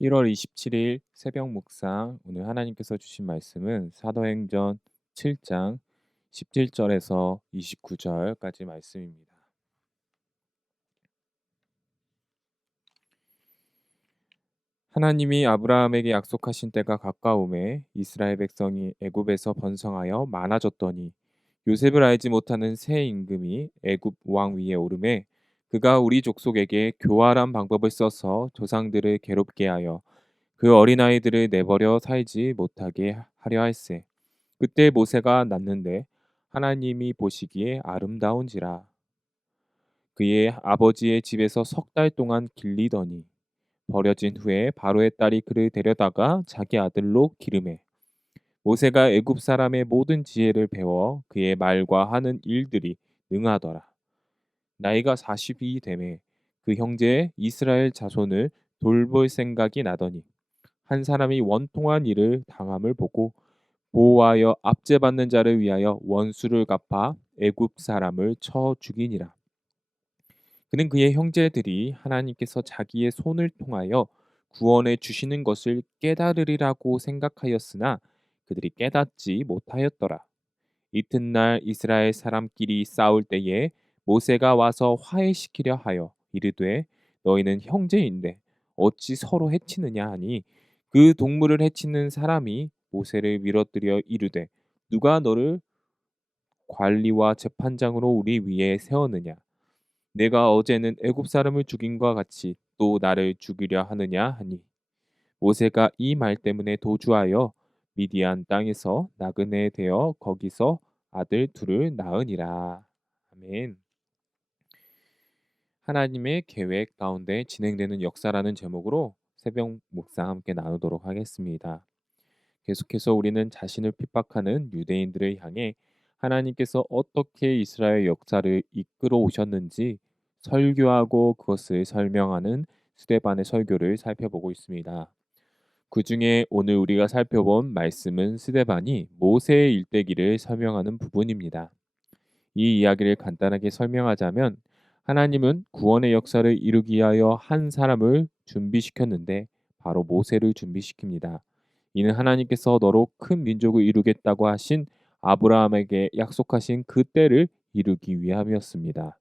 1월 27일 새벽 묵상 오늘 하나님께서 주신 말씀은 사도행전 7장 17절에서 29절까지 말씀입니다. 하나님이 아브라함에게 약속하신 때가 가까우매 이스라엘 백성이 애굽에서 번성하여 많아졌더니 요셉을 알지 못하는 새 임금이 애굽 왕 위에 오르매 그가 우리 족속에게 교활한 방법을 써서 조상들을 괴롭게 하여 그 어린아이들을 내버려 살지 못하게 하려 할세. 그때 모세가 낳는데 하나님이 보시기에 아름다운지라. 그의 아버지의 집에서 석 달 동안 길리더니 버려진 후에 바로의 딸이 그를 데려다가 자기 아들로 기르매. 모세가 애굽 사람의 모든 지혜를 배워 그의 말과 하는 일들이 능하더라. 나이가 40이 되매 그 형제 이스라엘 자손을 돌볼 생각이 나더니 한 사람이 원통한 일을 당함을 보고 보호하여 압제받는 자를 위하여 원수를 갚아 애굽 사람을 쳐 죽이니라. 그는 그의 형제들이 하나님께서 자기의 손을 통하여 구원해 주시는 것을 깨달으리라고 생각하였으나 그들이 깨닫지 못하였더라. 이튿날 이스라엘 사람끼리 싸울 때에 모세가 와서 화해시키려 하여 이르되 너희는 형제인데 어찌 서로 해치느냐 하니 그 동물을 해치는 사람이 모세를 밀어뜨려 이르되 누가 너를 관리와 재판장으로 우리 위에 세웠느냐 내가 어제는 애굽 사람을 죽임과 같이 또 나를 죽이려 하느냐 하니 모세가 이 말 때문에 도주하여 미디안 땅에서 나그네 되어 거기서 아들 둘을 낳으니라. 아멘. 하나님의 계획 가운데 진행되는 역사라는 제목으로 새벽 묵상 함께 나누도록 하겠습니다. 계속해서 우리는 자신을 핍박하는 유대인들을 향해 하나님께서 어떻게 이스라엘 역사를 이끌어 오셨는지 설교하고 그것을 설명하는 스데반의 설교를 살펴보고 있습니다. 그 중에 오늘 우리가 살펴본 말씀은 스데반이 모세의 일대기를 설명하는 부분입니다. 이 이야기를 간단하게 설명하자면 하나님은 구원의 역사를 이루기 위하여 한 사람을 준비시켰는데 바로 모세를 준비시킵니다. 이는 하나님께서 너로 큰 민족을 이루겠다고 하신 아브라함에게 약속하신 그 때를 이루기 위함이었습니다.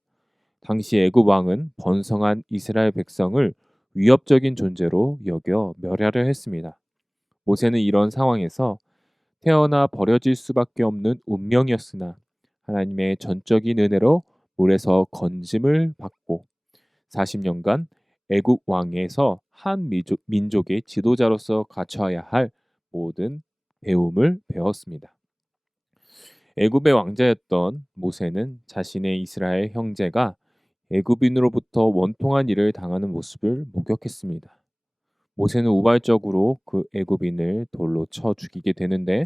당시 애굽 왕은 번성한 이스라엘 백성을 위협적인 존재로 여겨 멸하려 했습니다. 모세는 이런 상황에서 태어나 버려질 수밖에 없는 운명이었으나 하나님의 전적인 은혜로 물에서 건짐을 받고 40년간 애국 왕에서 한 민족의 지도자로서 갖춰야 할 모든 배움을 배웠습니다. 애굽의 왕자였던 모세는 자신의 이스라엘 형제가 애굽인으로부터 원통한 일을 당하는 모습을 목격했습니다. 모세는 우발적으로 그 애굽인을 돌로 쳐 죽이게 되는데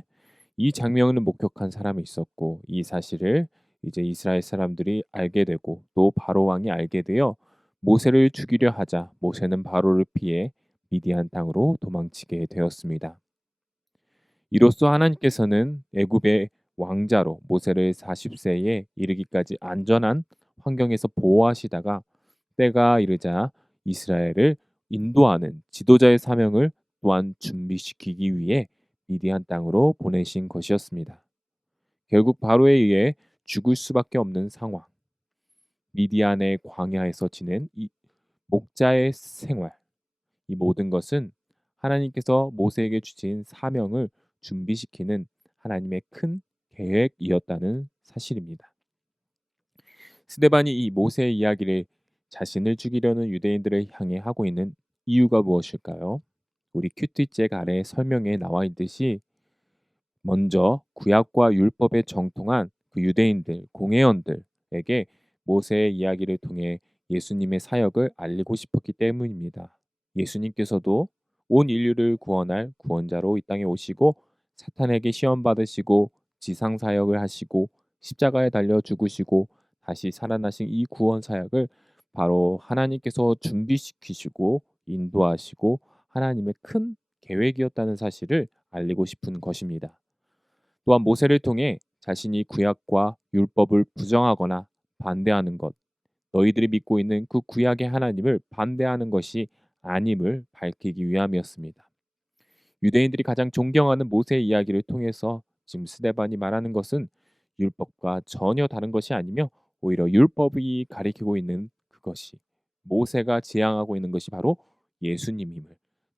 이 장면을 목격한 사람이 있었고 이 사실을 이제 이스라엘 사람들이 알게 되고 또 바로 왕이 알게 되어 모세를 죽이려 하자 모세는 바로를 피해 미디안 땅으로 도망치게 되었습니다. 이로써 하나님께서는 애굽의 왕자로 모세를 40세에 이르기까지 안전한 환경에서 보호하시다가 때가 이르자 이스라엘을 인도하는 지도자의 사명을 또한 준비시키기 위해 미디안 땅으로 보내신 것이었습니다. 결국 바로에 의해 죽을 수밖에 없는 상황, 미디안의 광야에서 지낸 이 목자의 생활, 이 모든 것은 하나님께서 모세에게 주신 사명을 준비시키는 하나님의 큰 계획이었다는 사실입니다. 스데반이 이 모세의 이야기를 자신을 죽이려는 유대인들을 향해 하고 있는 이유가 무엇일까요? 우리 큐티잭 아래 설명에 나와 있듯이 먼저 구약과 율법에 정통한 그 유대인들, 공회원들에게 모세의 이야기를 통해 예수님의 사역을 알리고 싶었기 때문입니다. 예수님께서도 온 인류를 구원할 구원자로 이 땅에 오시고 사탄에게 시험 받으시고 지상 사역을 하시고 십자가에 달려 죽으시고 다시 살아나신 이 구원 사역을 바로 하나님께서 준비시키시고 인도하시고 하나님의 큰 계획이었다는 사실을 알리고 싶은 것입니다. 또한 모세를 통해 자신이 구약과 율법을 부정하거나 반대하는 것, 너희들이 믿고 있는 그 구약의 하나님을 반대하는 것이 아님을 밝히기 위함이었습니다. 유대인들이 가장 존경하는 모세의 이야기를 통해서 지금 스데반이 말하는 것은 율법과 전혀 다른 것이 아니며 오히려 율법이 가리키고 있는 그것이 모세가 지향하고 있는 것이 바로 예수님임을,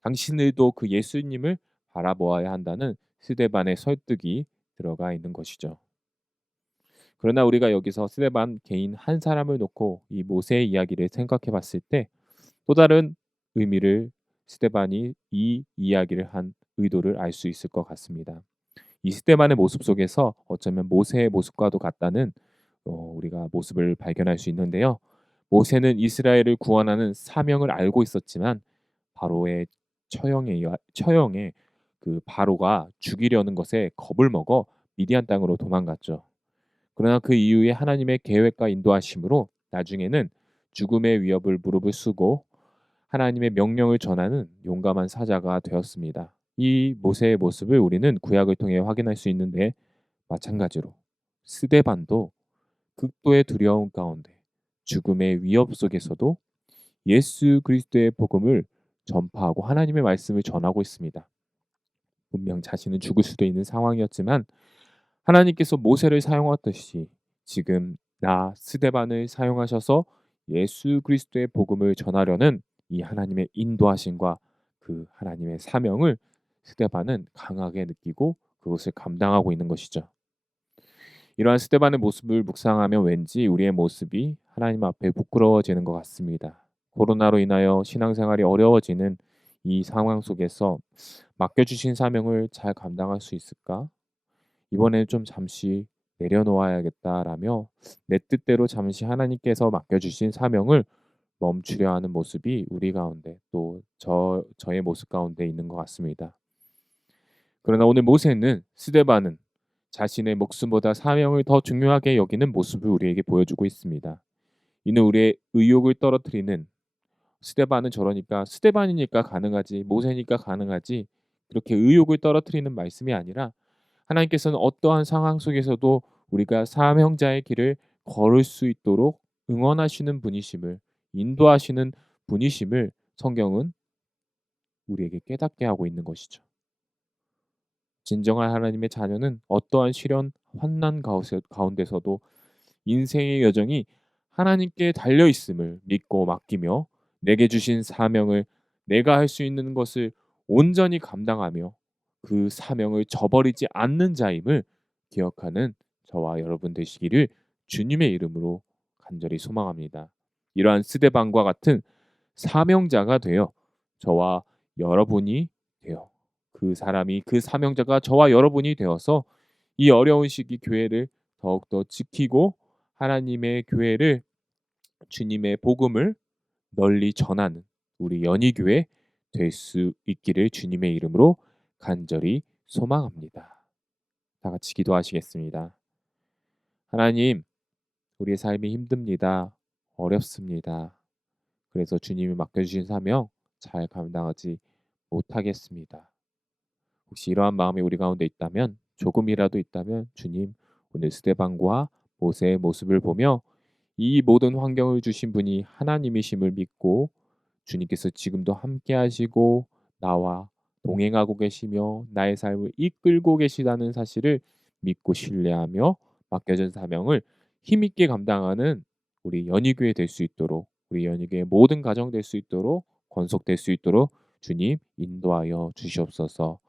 당신들도 그 예수님을 바라보아야 한다는 스데반의 설득이 들어가 있는 것이죠. 그러나 우리가 여기서 스데반 개인 한 사람을 놓고 이 모세의 이야기를 생각해 봤을 때 또 다른 의미를 스데반이 이 이야기를 한 의도를 알 수 있을 것 같습니다. 이 스데반의 모습 속에서 어쩌면 모세의 모습과도 같다는 우리가 모습을 발견할 수 있는데요. 모세는 이스라엘을 구원하는 사명을 알고 있었지만 바로의 처형에 그 바로가 죽이려는 것에 겁을 먹어 미디안 땅으로 도망갔죠. 그러나 그 이후에 하나님의 계획과 인도하심으로 나중에는 죽음의 위협을 무릅을 쓰고 하나님의 명령을 전하는 용감한 사자가 되었습니다. 이 모세의 모습을 우리는 구약을 통해 확인할 수 있는데 마찬가지로 스데반도 극도의 두려움 가운데 죽음의 위협 속에서도 예수 그리스도의 복음을 전파하고 하나님의 말씀을 전하고 있습니다. 분명 자신은 죽을 수도 있는 상황이었지만 하나님께서 모세를 사용하듯이 지금 나 스데반을 사용하셔서 예수 그리스도의 복음을 전하려는 이 하나님의 인도하심과 그 하나님의 사명을 스데반은 강하게 느끼고 그것을 감당하고 있는 것이죠. 이러한 스데반의 모습을 묵상하면 왠지 우리의 모습이 하나님 앞에 부끄러워지는 것 같습니다. 코로나로 인하여 신앙생활이 어려워지는 이 상황 속에서 맡겨주신 사명을 잘 감당할 수 있을까? 이번에는 좀 잠시 내려놓아야겠다라며 내 뜻대로 잠시 하나님께서 맡겨주신 사명을 멈추려 하는 모습이 우리 가운데 또 저의 모습 가운데 있는 것 같습니다. 그러나 오늘 모세는 스데반은 자신의 목숨보다 사명을 더 중요하게 여기는 모습을 우리에게 보여주고 있습니다. 이는 우리의 의욕을 떨어뜨리는 스데반은 저러니까 스데반이니까 가능하지 모세니까 가능하지 그렇게 의욕을 떨어뜨리는 말씀이 아니라 하나님께서는 어떠한 상황 속에서도 우리가 사명자의 길을 걸을 수 있도록 응원하시는 분이심을 인도하시는 분이심을 성경은 우리에게 깨닫게 하고 있는 것이죠. 진정한 하나님의 자녀는 어떠한 시련, 환난 가운데서도 인생의 여정이 하나님께 달려 있음을 믿고 맡기며 내게 주신 사명을 내가 할 수 있는 것을 온전히 감당하며 그 사명을 저버리지 않는 자임을 기억하는 저와 여러분 되시기를 주님의 이름으로 간절히 소망합니다. 이러한 스데반과 같은 사명자가 되어 저와 여러분이 되어 그 사람이 그 사명자가 저와 여러분이 되어서 이 어려운 시기 교회를 더욱더 지키고 하나님의 교회를 주님의 복음을 널리 전하는 우리 연희교회 될 수 있기를 주님의 이름으로 간절히 소망합니다. 다 같이 기도하시겠습니다. 하나님, 우리의 삶이 힘듭니다. 어렵습니다. 그래서 주님이 맡겨주신 사명 잘 감당하지 못하겠습니다. 혹시 이러한 마음이 우리 가운데 있다면 조금이라도 있다면 주님 오늘 스데반과 모세의 모습을 보며 이 모든 환경을 주신 분이 하나님이심을 믿고 주님께서 지금도 함께 하시고 나와 동행하고 계시며 나의 삶을 이끌고 계시다는 사실을 믿고 신뢰하며 맡겨진 사명을 힘있게 감당하는 우리 연희교회 될 수 있도록 우리 연희교회 모든 가정 될 수 있도록 건속될 수 있도록 주님 인도하여 주시옵소서.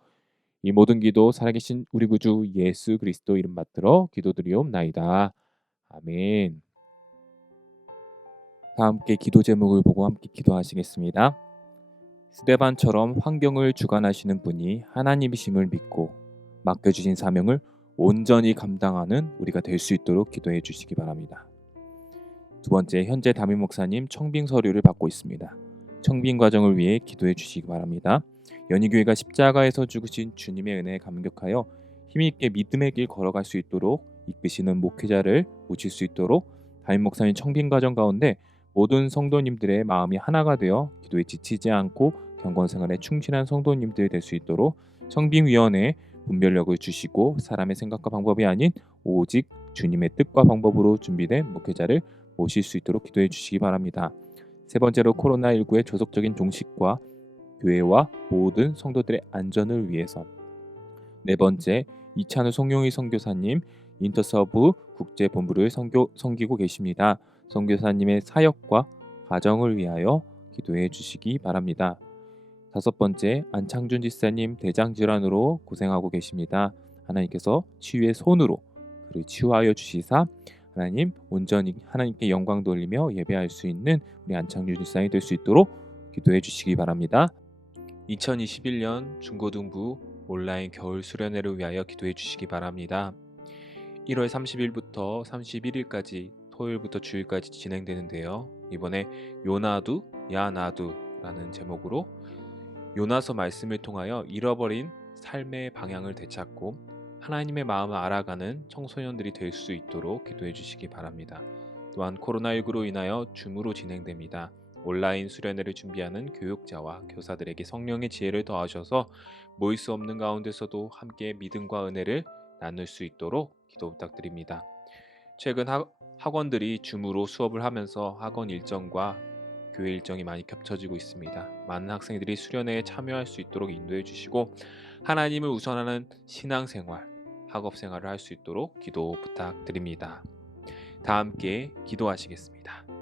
이 모든 기도 살아계신 우리 구주 예수 그리스도 이름 받들어 기도드리옵나이다. 아멘. 다 함께 기도 제목을 보고 함께 기도하시겠습니다. 스데반처럼 환경을 주관하시는 분이 하나님이심을 믿고 맡겨주신 사명을 온전히 감당하는 우리가 될 수 있도록 기도해 주시기 바랍니다. 두 번째, 현재 담임 목사님 청빙 서류를 받고 있습니다. 청빙 과정을 위해 기도해 주시기 바랍니다. 연희교회가 십자가에서 죽으신 주님의 은혜에 감격하여 힘있게 믿음의 길 걸어갈 수 있도록 이끄시는 목회자를 모실 수 있도록 담임 목사님 청빙 과정 가운데 모든 성도님들의 마음이 하나가 되어 기도에 지치지 않고 경건 생활에 충실한 성도님들 될 수 있도록 청빙위원회에 분별력을 주시고 사람의 생각과 방법이 아닌 오직 주님의 뜻과 방법으로 준비된 목회자를 모실 수 있도록 기도해 주시기 바랍니다. 세 번째로 코로나19의 조속적인 종식과 교회와 모든 성도들의 안전을 위해서. 네 번째, 이찬우 송용희 선교사님 인터서브 국제본부를 섬기고 계십니다. 선교사님의 사역과 가정을 위하여 기도해 주시기 바랍니다. 다섯 번째, 안창준 집사님 대장질환으로 고생하고 계십니다. 하나님께서 치유의 손으로 그를 치유하여 주시사 하나님 온전히 하나님께 영광 돌리며 예배할 수 있는 우리 안창준 집사님이 될 수 있도록 기도해 주시기 바랍니다. 2021년 중고등부 온라인 겨울 수련회를 위하여 기도해 주시기 바랍니다. 1월 30일부터 31일까지 토요일부터 주일까지 진행되는데요. 이번에 요나두 야나두라는 제목으로 요나서 말씀을 통하여 잃어버린 삶의 방향을 되찾고 하나님의 마음을 알아가는 청소년들이 될 수 있도록 기도해 주시기 바랍니다. 또한 코로나19로 인하여 줌으로 진행됩니다. 온라인 수련회를 준비하는 교육자와 교사들에게 성령의 지혜를 더하셔서 모일 수 없는 가운데서도 함께 믿음과 은혜를 나눌 수 있도록 기도 부탁드립니다. 최근 학원들이 줌으로 수업을 하면서 학원 일정과 교회 일정이 많이 겹쳐지고 있습니다. 많은 학생들이 수련회에 참여할 수 있도록 인도해 주시고 하나님을 우선하는 신앙생활, 학업생활을 할 수 있도록 기도 부탁드립니다. 다 함께 기도하시겠습니다.